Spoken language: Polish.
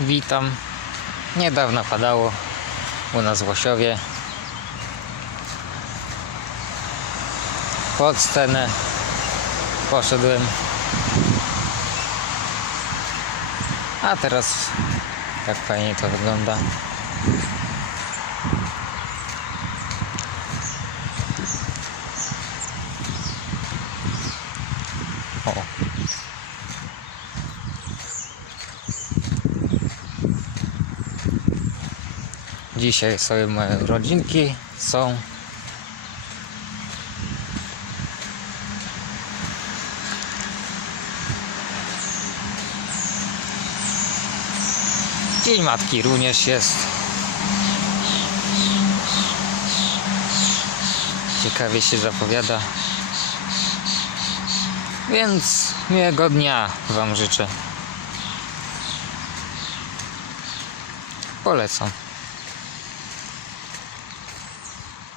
Witam. Niedawno padało u nas w Łosiowie. Pod scenę poszedłem. A teraz jak fajnie to wygląda. O. Dzisiaj sobie moje rodzinki są. Dzień Matki również jest. Ciekawie się zapowiada. Więc miłego dnia Wam życzę. Polecam.